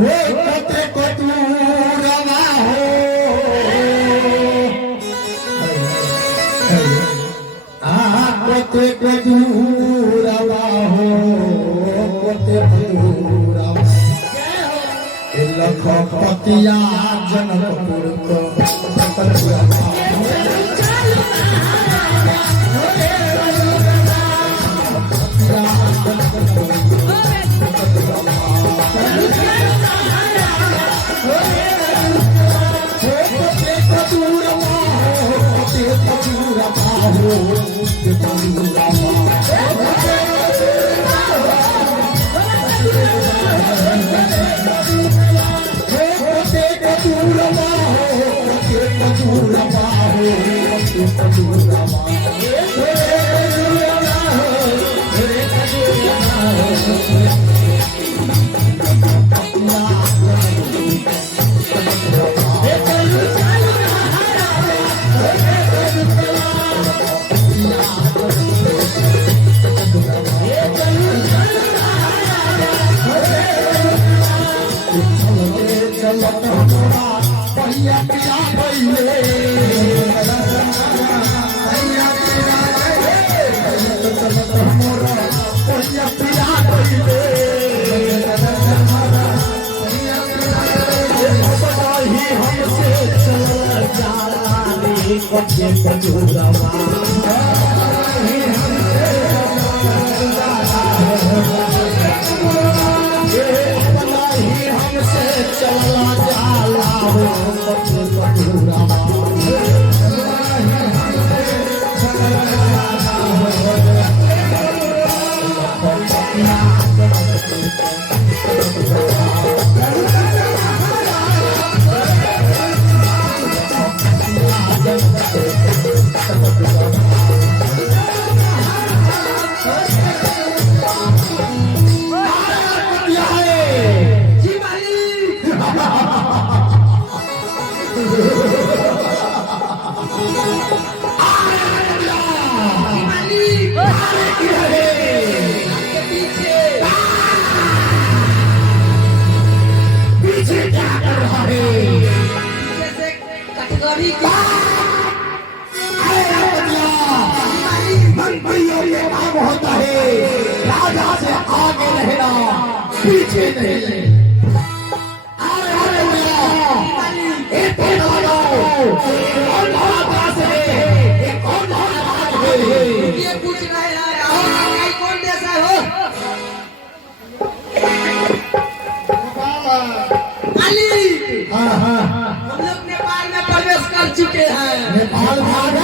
कोते को तू रवा हो कोते को तू रवा हो कोते को तू रवा लखपतिया जनकपुर को पीछे नहीं ये पूछ रहे हैं कौन देश है हो अली हम लोग नेपाल में प्रवेश कर चुके हैं नेपाल भाग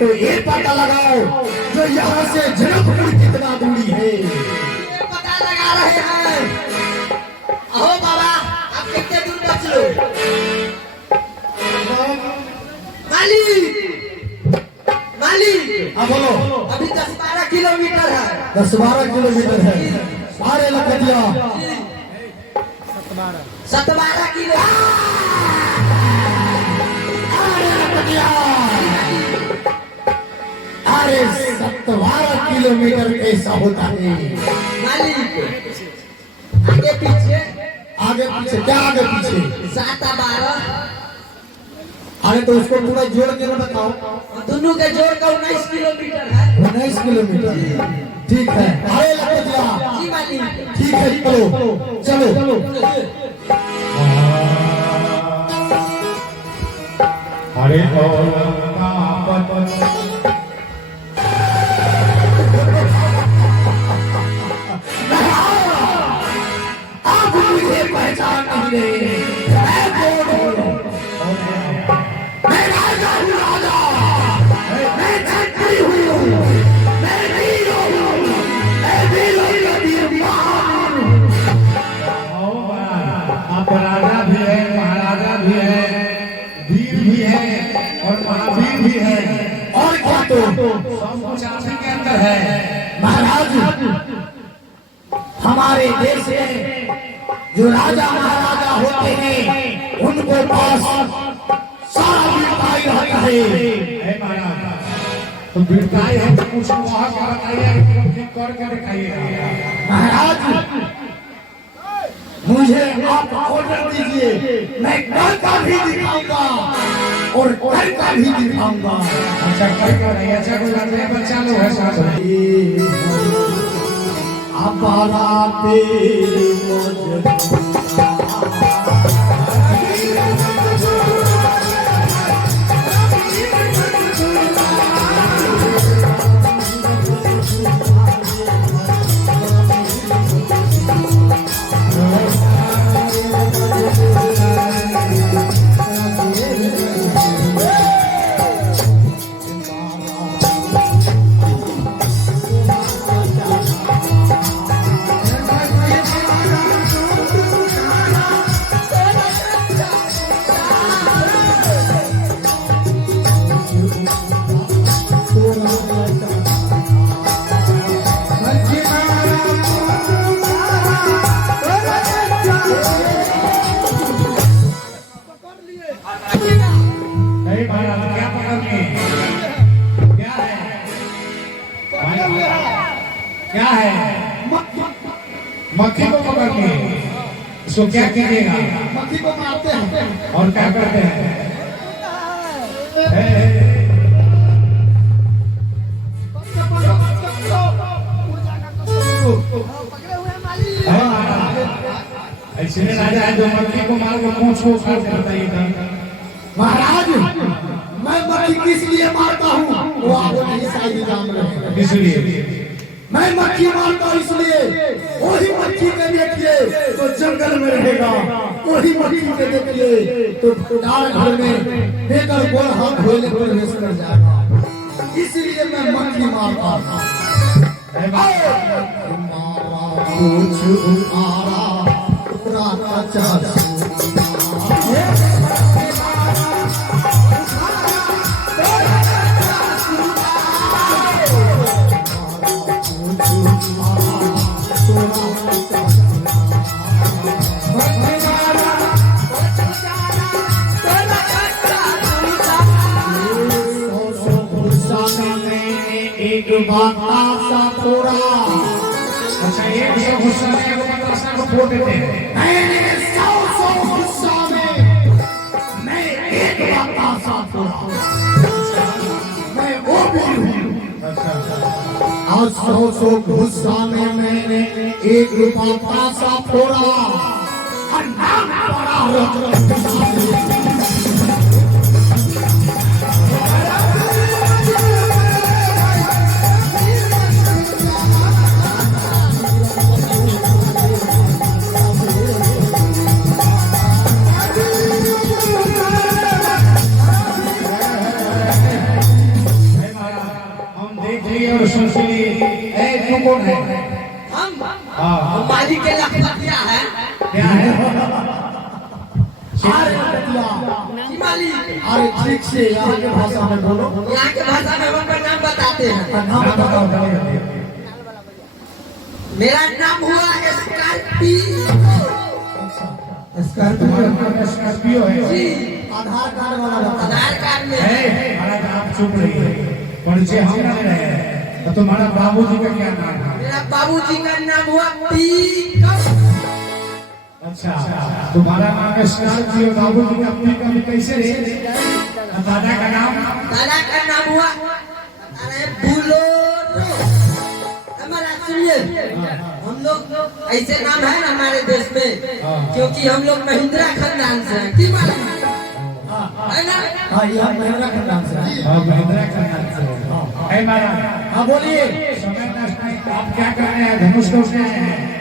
तो ये पता लगाओ जो यहाँ से जनकपुर कितना दूरी है ये पता लगा रहे हैं अहो बाबा आप कितने दूर बच लो माली बोलो अभी 10-12 किलोमीटर है 10-12 किलोमीटर है सारे लखतिया 17 किलो अरे 17 किलोमीटर कैसा होता है मालिक आगे पीछे क्या आगे पीछे 7-12 अरे तो उसको पूरा जोड़ के बताओ दोनों के जोड़ का 19 किलोमीटर है 19 किलोमीटर ठीक है अरे लखतिया जी मालिक ठीक है चलो अरे आप मुझे पहचान नहीं रहे। मैं कौन हूँ? मैं राजा हूँ, राजा। मैं छत्री हूँ, मैं वीर हूँ, मैं वीरों का वीर महान हूँ। आप राजा भी है, महाराजा भी है, वीर भी है और महावीर भी है। और क्या तो सब कुछ आप ही के अंदर है। महाराज, हमारे देश में जो राजा महाराजा होते हैं उनको पास सारा वीरताई रहता है। है महाराज, तो वीरताई है तो कुछ वहाँ का बताइए, ठीक करके दिखाइए। महाराज, मुझे आप ऑर्डर दीजिए, मैं घर का भी दिखाऊंगा और घर का भी दिखाऊंगा। अच्छा कोई कर रही है, अच्छा कोई बात नहीं, बच्चा लोग है साथ। अबारा पे नहीं महाराज, क्या पकड़नी? क्या है? क्या है? मक्खी को पकड़नी। इसको क्या कीजिएगा? मक्खी को मारते हैं और क्या करते हैं? ऐसे राजा है जो मक्खी को मार के पूछ को बताइएगा। महाराज, मैं मक्खी किस लिए मारता हूँ वो आपको नहीं शायद जान रहे। इसलिए मैं मक्खी मारता हूँ इसलिए वही मक्खी के देखिए तो जंगल में रहेगा, वही मक्खी के देखिए तो डाल घर में बेकर गोल हाथ धोले प्रवेश कर जाएगा। इसलिए मैं मक्खी मारता हूँ। कुछ आरा पूरा कच्चा पूरा। अच्छा, एक सौ गुस्सा में एक बतासा को फोड़ देते हैं। मैंने 100 गुस्सा में मैं एक बतासा फोड़ा। मैं वो भी हूँ। आज 100 गुस्सा में मैंने एक बतासा फोड़ा और नाम पड़ा और सुनसुनी। तू कौन है? हम मालिक के लखपतिया है। क्या है? मालिक अरे ठीक से यहाँ के भाषा में बोलो। यहाँ के भाषा में हम अपना नाम बताते हैं। नाम बताओ। मेरा नाम हुआ स्कॉर्पियो है। जी, आधार कार्ड वाला बता। आधार कार्ड में है। महाराज आप चुप रहिए, परिचय हम नहीं रहे। तो तुम्हारा बाबूजी का क्या नाम है? मेरा बाबूजी का नाम हुआ पीकअप। अच्छा, तुम्हारा नाम है स्कॉर्पियो, बाबूजी का पिकअप कैसे रे? दादा का नाम? दादा का नाम हुआ अरे बुलोरो। हमारा सुनिए, हम लोग ऐसे नाम है ना हमारे देश में, क्योंकि हम लोग महिंद्रा खानदान से हैं। की मालूम है ना? हाँ यह महिंद्रा का नाम से है। और महिंद्रा का नाम से है महाराज। हाँ बोलिए। समय नष्ट नहीं, आप क्या कर रहे हैं? धनुष को उठाए हैं